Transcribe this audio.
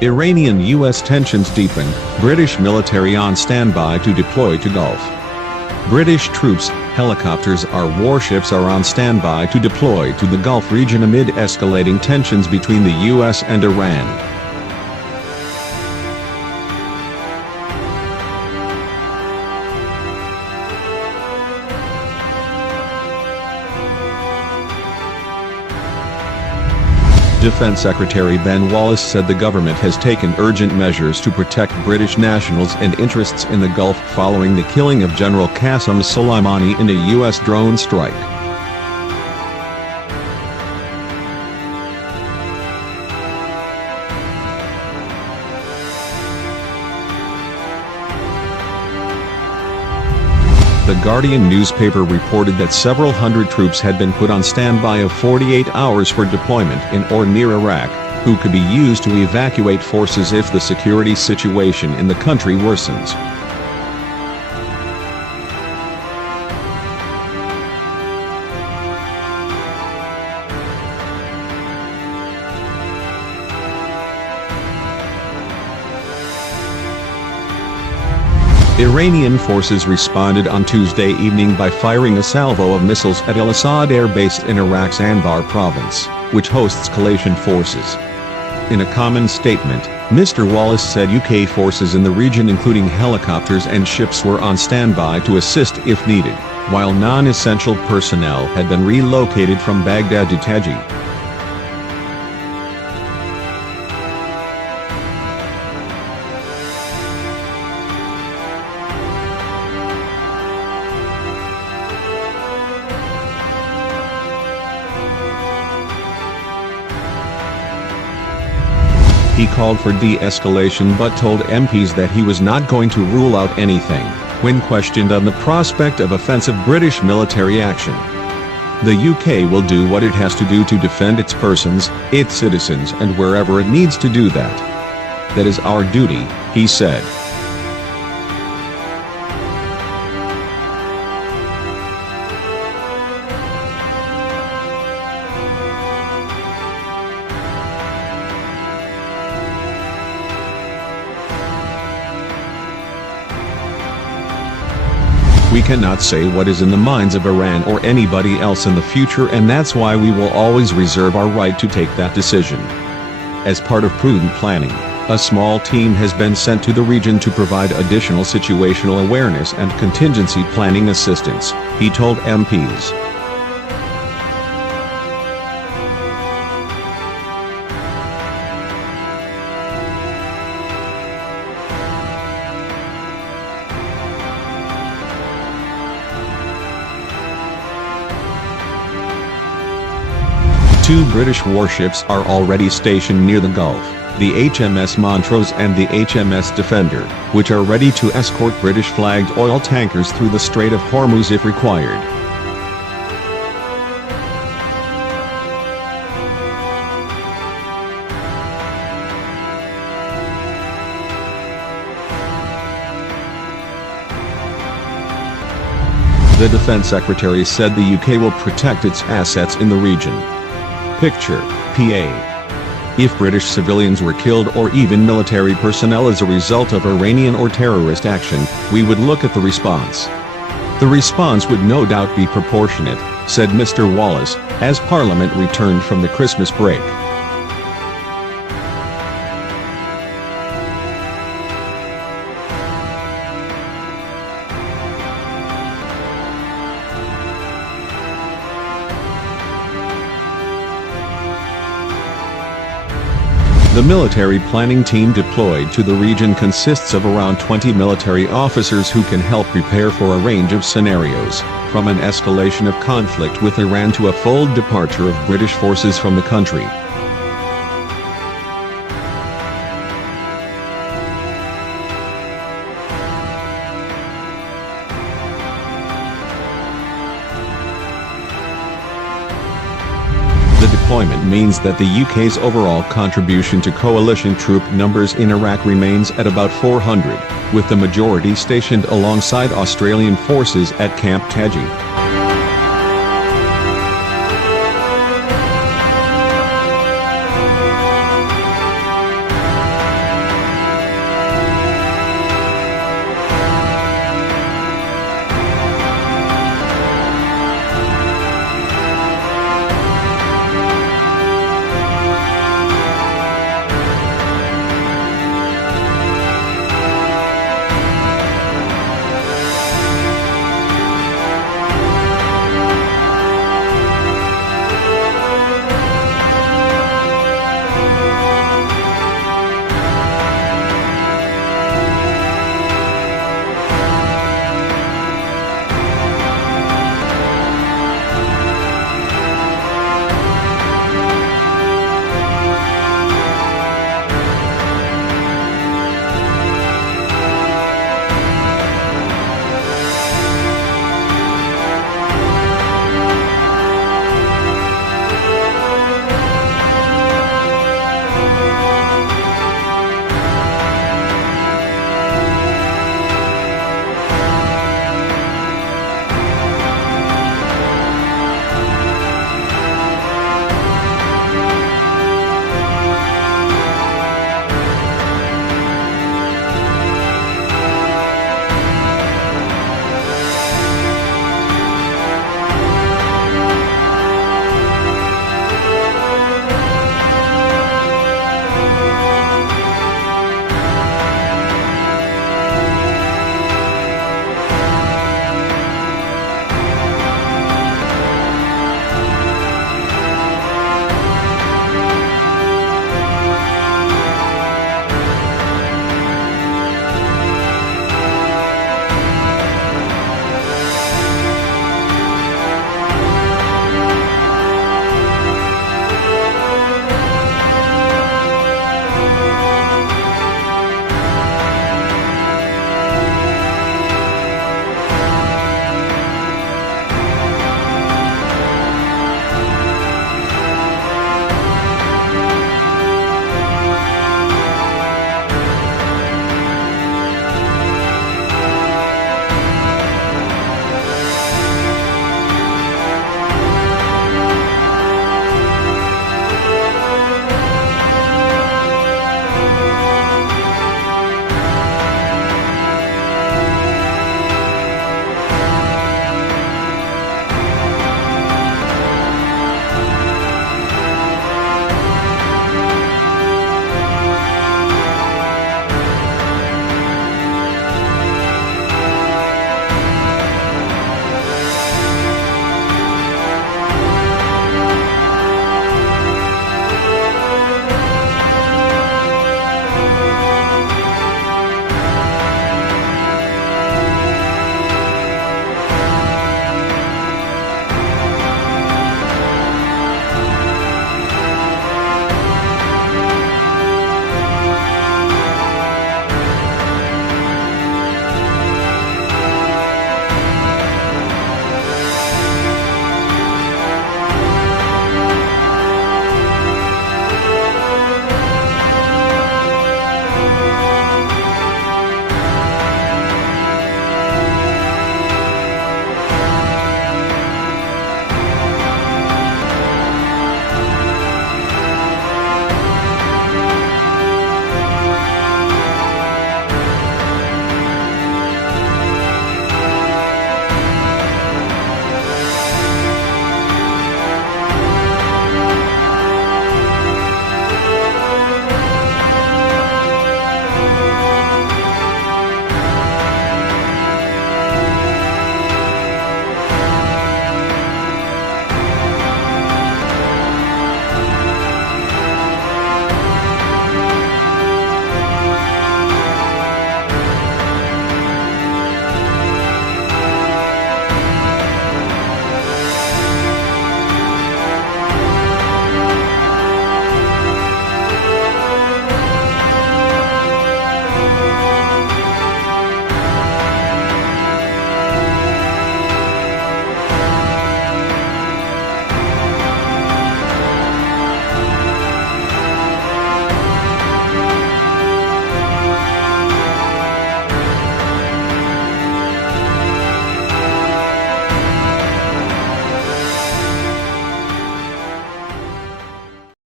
Iranian-US tensions deepen, British military on standby to deploy to Gulf. British troops, helicopters or warships are on standby to deploy to the Gulf region amid escalating tensions between the US and Iran. Defense Secretary Ben Wallace said the government has taken urgent measures to protect British nationals and interests in the Gulf following the killing of General Qasem Soleimani in a U.S. drone strike. The Guardian newspaper reported that several hundred troops had been put on standby of 48 hours for deployment in or near Iraq, who could be used to evacuate forces if the security situation in the country worsens. Iranian forces responded on Tuesday evening by firing a salvo of missiles at Al Asad Air Base in Iraq's Anbar province, which hosts coalition forces. In a common statement, Mr. Wallace said UK forces in the region including helicopters and ships were on standby to assist if needed, while non-essential personnel had been relocated from Baghdad to Taji. He called for de-escalation but told MPs that he was not going to rule out anything, when questioned on the prospect of offensive British military action. The UK will do what it has to do to defend its persons, its citizens and wherever it needs to do that. That is our duty, he said. We cannot say what is in the minds of Iran or anybody else in the future, and that's why we will always reserve our right to take that decision. As part of prudent planning, a small team has been sent to the region to provide additional situational awareness and contingency planning assistance, he told MPs. Two British warships are already stationed near the Gulf, the HMS Montrose and the HMS Defender, which are ready to escort British-flagged oil tankers through the Strait of Hormuz if required. The Defense Secretary said the UK will protect its assets in the region. Picture, PA. If British civilians were killed or even military personnel as a result of Iranian or terrorist action, we would look at the response. The response would no doubt be proportionate, said Mr. Wallace, as Parliament returned from the Christmas break. The military planning team deployed to the region consists of around 20 military officers who can help prepare for a range of scenarios, from an escalation of conflict with Iran to a full departure of British forces from the country. The deployment means that the UK's overall contribution to coalition troop numbers in Iraq remains at about 400, with the majority stationed alongside Australian forces at Camp Taji.